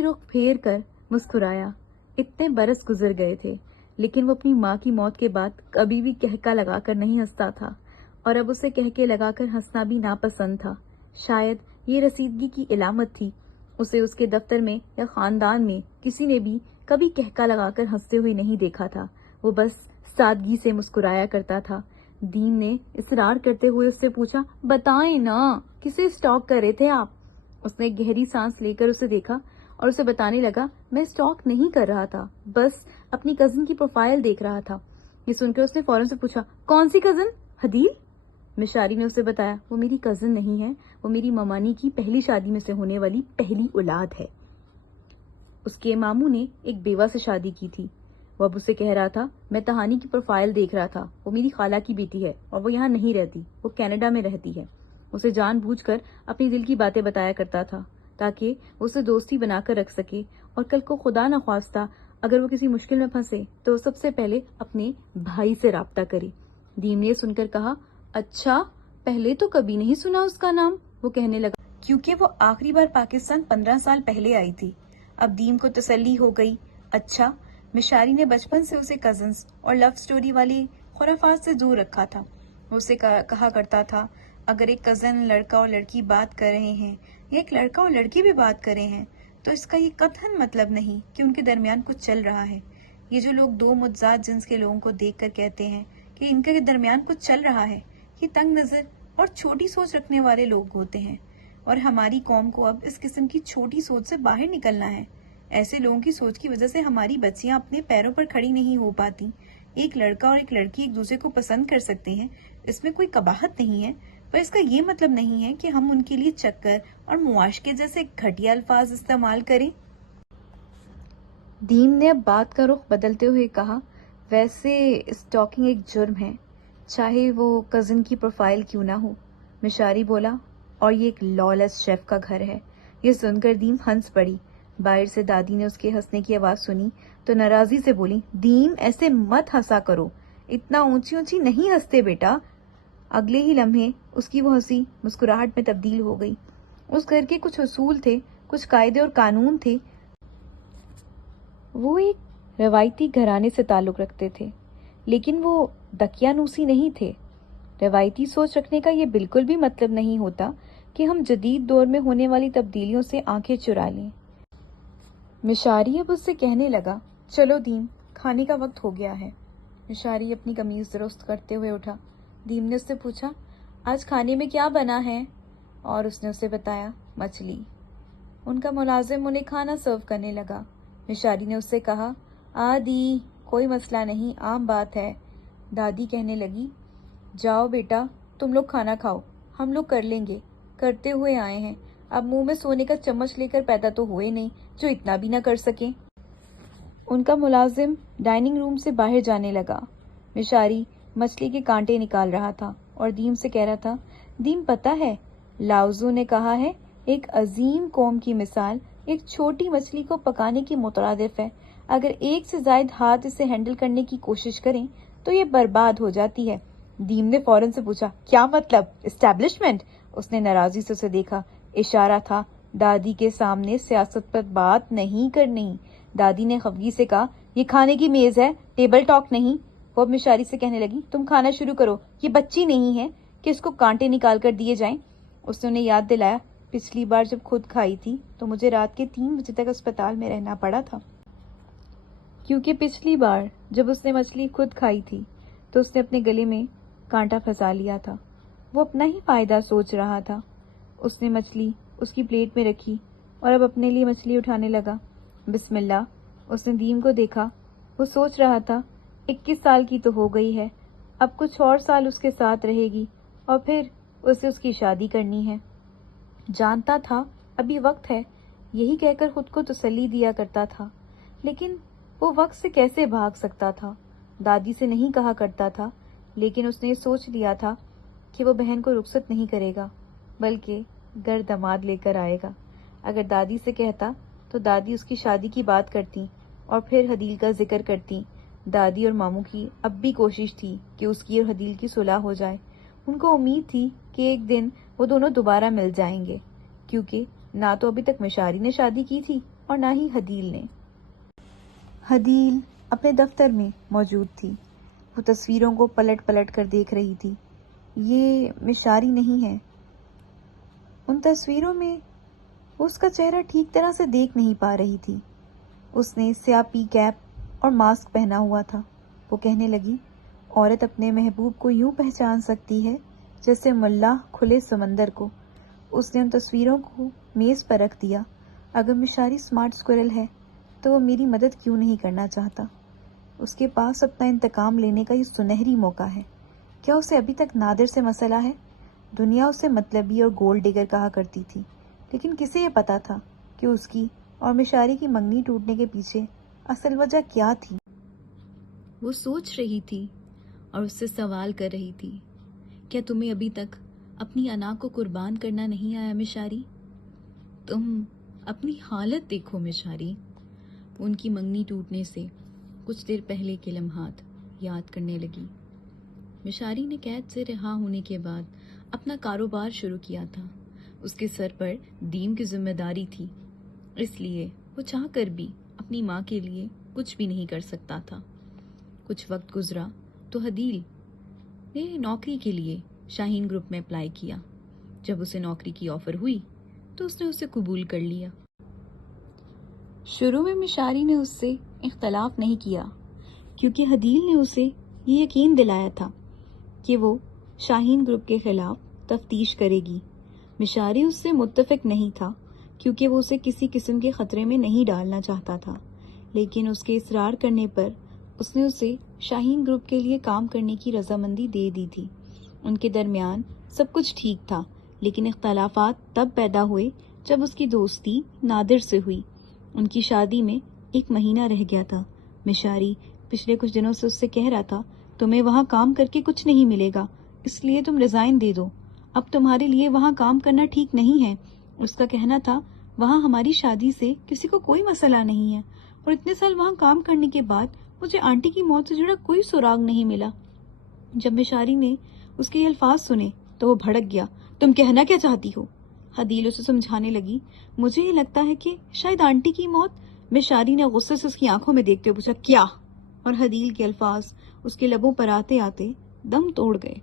मिशारी रुख फेर कर मुस्कुराया। इतने बरस गुजर गए थे, लेकिन वो अपनी माँ की मौत के बाद कभी भी कहका लगाकर नहीं हंसता था, और अब उसे कहके लगाकर हंसना भी नापसंद था। शायद ये रसीदगी की इलामत थी। उसे उसके दफ्तर में या खानदान में किसी ने भी कभी कहका लगाकर हंसते हुए नहीं देखा था। वो बस सादगी से मुस्कुराया करता था। दीन ने इसरार करते हुए उससे पूछा, बताएं ना, किसे स्टॉक कर रहे थे आप? उसने एक गहरी सांस लेकर उसे देखा और उसे बताने लगा, मैं स्टॉक नहीं कर रहा था, बस अपनी कजिन की प्रोफाइल देख रहा था। ये सुनकर उसने फौरन से पूछा, कौन सी कजिन? हदील? मिशारी ने उसे बताया, वो मेरी कजिन नहीं है, वो मेरी ममानी की पहली शादी में से होने वाली पहली औलाद है। उसके मामू ने एक बेवा से शादी की थी। वो अब उसे कह रहा था, मैं तहानी की प्रोफाइल देख रहा था, वो मेरी खाला की बेटी है और वो यहाँ नहीं रहती, वो कनाडा में रहती है। उसे जानबूझकर अपनी दिल की बातें बताया करता था ताकि उसे दोस्ती बनाकर रख सके, और कल को खुदा न ख्वास्ता अगर वो किसी मुश्किल में फंसे तो सबसे पहले अपने भाई से राब्ता करे। दीम ने सुनकर कहा, अच्छा, पहले तो कभी नहीं सुना उसका नाम। वो कहने लगा, क्योंकि वो आखिरी बार पाकिस्तान 15 साल पहले आई थी। अब दीम को तसल्ली हो गई। अच्छा, मिशारी ने बचपन से उसे कजन्स और लव स्टोरी वाली खुराफात से दूर रखा था। उसे कहा करता था, अगर एक कजन लड़का और लड़की बात कर रहे हैं या एक लड़का और लड़की भी बात कर रहे हैं तो इसका ये कतई मतलब नहीं कि उनके दरमियान कुछ चल रहा है। ये जो लोग दो मुतजाद जिन्स के लोगों को देखकर कहते हैं कि इनके दरमियान कुछ चल रहा है, ये तंग नजर और छोटी सोच रखने वाले लोग होते हैं, और हमारी कौम को अब इस किस्म की छोटी सोच से बाहर निकलना है। ऐसे लोगों की सोच की वजह से हमारी बच्चियां अपने पैरों पर खड़ी नहीं हो पाती। एक लड़का और एक लड़की एक दूसरे को पसंद कर सकते हैं, इसमें कोई कबाहत नहीं है, पर इसका ये मतलब नहीं है कि हम उनके लिए चक्कर और मुआशके जैसे घटिया अल्फाज इस्तेमाल करें। दीम ने अब बात का रुख बदलते हुए कहा, वैसे स्टॉकिंग एक जुर्म है, चाहे वो कजिन की प्रोफाइल क्यों ना हो। मिशारी बोला, और ये एक लॉलेस शेफ का घर है। ये सुनकर दीम हंस पड़ी। बाहर से दादी ने उसके हंसने की आवाज सुनी तो नाराजी से बोली, दीम, ऐसे मत हंसा करो, इतना ऊंची ऊंची नहीं हंसते बेटा। अगले ही लम्हे उसकी वो हंसी मुस्कुराहट में तब्दील हो गई। उस घर के कुछ उसूल थे, कुछ कायदे और कानून थे। वो एक रवायती घराने से ताल्लुक रखते थे, लेकिन वो दकियानूसी नहीं थे। रवायती सोच रखने का ये बिल्कुल भी मतलब नहीं होता कि हम जदीद दौर में होने वाली तब्दीलियों से आंखें चुरा लें। मिशारी अब उससे कहने लगा, चलो दीम, खाने का वक्त हो गया है। मिशारी अपनी कमीज दुरुस्त करते हुए उठा। दीम ने उससे पूछा, आज खाने में क्या बना है? और उसने उसे बताया, मछली। उनका मुलाजिम उन्हें खाना सर्व करने लगा। मिशारी ने उससे कहा, आदी, कोई मसला नहीं, आम बात है। दादी कहने लगी, जाओ बेटा, तुम लोग खाना खाओ, हम लोग कर लेंगे, करते हुए आए हैं। अब मुंह में सोने का चम्मच लेकर पैदा तो हुए नहीं जो इतना भी ना कर सकें। उनका मुलाजिम डाइनिंग रूम से बाहर जाने लगा। मिशारी मछली के कांटे निकाल रहा था और दीम से कह रहा था, दीम, पता है, लाउजू ने कहा है, एक अजीम कौम की मिसाल एक छोटी मछली को पकाने की मुतरादिफ है। अगर एक से ज्यादा हाथ इसे हैंडल करने की कोशिश करें तो ये बर्बाद हो जाती है। दीम ने फौरन से पूछा, क्या मतलब, एस्टेब्लिशमेंट? उसने नाराजी से उसे देखा। इशारा था दादी के सामने सियासत पर बात नहीं करनी। दादी ने खफगी से कहा, ये खाने की मेज है, टेबल टॉक नहीं। वो अब मिशारी से कहने लगी, तुम खाना शुरू करो, ये बच्ची नहीं है कि इसको कांटे निकाल कर दिए जाएं। उसने उन्हें याद दिलाया, पिछली बार जब खुद खाई थी तो मुझे रात के 3 बजे तक अस्पताल में रहना पड़ा था, क्योंकि पिछली बार जब उसने मछली खुद खाई थी तो उसने अपने गले में कांटा फंसा लिया था। वो अपना ही फायदा सोच रहा था। उसने मछली उसकी प्लेट में रखी और अब अपने लिए मछली उठाने लगा। बिस्मिल्लाह। उसने दीम को देखा। वो सोच रहा था, 21 साल की तो हो गई है, अब कुछ और साल उसके साथ रहेगी और फिर उसे उसकी शादी करनी है। जानता था अभी वक्त है, यही कहकर खुद को तसल्ली दिया करता था, लेकिन वो वक्त से कैसे भाग सकता था? दादी से नहीं कहा करता था, लेकिन उसने ये सोच लिया था कि वो बहन को रुखसत नहीं करेगा, बल्कि घर दामाद लेकर आएगा। अगर दादी से कहता तो दादी उसकी शादी की बात करती और फिर हदील का जिक्र करती। दादी और मामू की अब भी कोशिश थी कि उसकी और हदील की सुलह हो जाए। उनको उम्मीद थी कि एक दिन वो दोनों दोबारा मिल जाएंगे, क्योंकि ना तो अभी तक मिशारी ने शादी की थी اور نہ ہی حدیل نے۔ حدیل اپنے دفتر میں موجود تھی۔ وہ تصویروں کو پلٹ پلٹ کر دیکھ رہی تھی۔ یہ مشاری نہیں ہے۔ ان تصویروں میں وہ اس کا چہرہ ٹھیک طرح سے دیکھ نہیں پا رہی تھی۔ اس نے سیاہ پی کیپ اور ماسک پہنا ہوا تھا۔ وہ کہنے لگی، عورت اپنے محبوب کو یوں پہچان سکتی ہے جیسے ملاح کھلے سمندر کو۔ اس نے ان تصویروں کو میز پر رکھ دیا۔ اگر مشاری سمارٹ اسکوئرل ہے تو وہ میری مدد کیوں نہیں کرنا چاہتا؟ اس کے پاس اپنا انتقام لینے کا یہ سنہری موقع ہے۔ کیا اسے ابھی تک نادر سے مسئلہ ہے؟ دنیا اسے مطلبی اور گولڈ ڈگر کہا کرتی تھی، لیکن کسے یہ پتا تھا کہ اس کی اور مشاری کی منگنی ٹوٹنے کے پیچھے اصل وجہ کیا تھی؟ وہ سوچ رہی تھی اور اس سے سوال کر رہی تھی، کیا تمہیں ابھی تک اپنی انا کو قربان کرنا نہیں آیا مشاری؟ تم اپنی حالت دیکھو مشاری۔ ان کی منگنی ٹوٹنے سے کچھ دیر پہلے کے لمحات یاد کرنے لگی۔ مشاری نے قید سے رہا ہونے کے بعد اپنا کاروبار شروع کیا تھا۔ اس کے سر پر دین کی ذمہ داری تھی، اس لیے وہ چاہ کر بھی اپنی ماں کے لیے کچھ بھی نہیں کر سکتا تھا۔ کچھ وقت گزرا تو حدیل نے نوکری کے لیے شاہین گروپ میں اپلائی کیا۔ جب اسے نوکری کی آفر ہوئی تو اس نے اسے قبول کر لیا۔ شروع میں مشاری نے اس سے اختلاف نہیں کیا، کیونکہ حدیل نے اسے یہ یقین دلایا تھا کہ وہ شاہین گروپ کے خلاف تفتیش کرے گی۔ مشاری اس سے متفق نہیں تھا، کیونکہ وہ اسے کسی قسم کے خطرے میں نہیں ڈالنا چاہتا تھا، لیکن اس کے اصرار کرنے پر اس نے اسے شاہین گروپ کے لیے کام کرنے کی رضامندی دے دی تھی۔ ان کے درمیان سب کچھ ٹھیک تھا، لیکن اختلافات تب پیدا ہوئے جب اس کی دوستی نادر سے ہوئی۔ ان کی شادی میں 1 مہینہ رہ گیا تھا۔ مشاری پچھلے کچھ دنوں سے اس سے کہہ رہا تھا، تمہیں وہاں کام کر کے کچھ نہیں ملے گا، اس لیے تم ریزائن دے دو، اب تمہارے لیے وہاں کام کرنا ٹھیک نہیں ہے۔ اس کا کہنا تھا، وہاں ہماری شادی سے کسی کو کوئی مسئلہ نہیں ہے، اور اتنے سال وہاں کام کرنے کے بعد مجھے آنٹی کی موت سے جڑا کوئی سراغ نہیں ملا۔ جب مشاری نے اس کے یہ الفاظ سنے تو وہ بھڑک گیا، تم کہنا کیا چاہتی ہو؟ حدیل اسے سمجھانے لگی، مجھے یہ لگتا ہے کہ شاید آنٹی کی موت۔ مشاری نے غصے سے اس کی آنکھوں میں دیکھتے ہوئے پوچھا، کیا؟ اور حدیل کے الفاظ اس کے لبوں پر آتے آتے دم توڑ گئے۔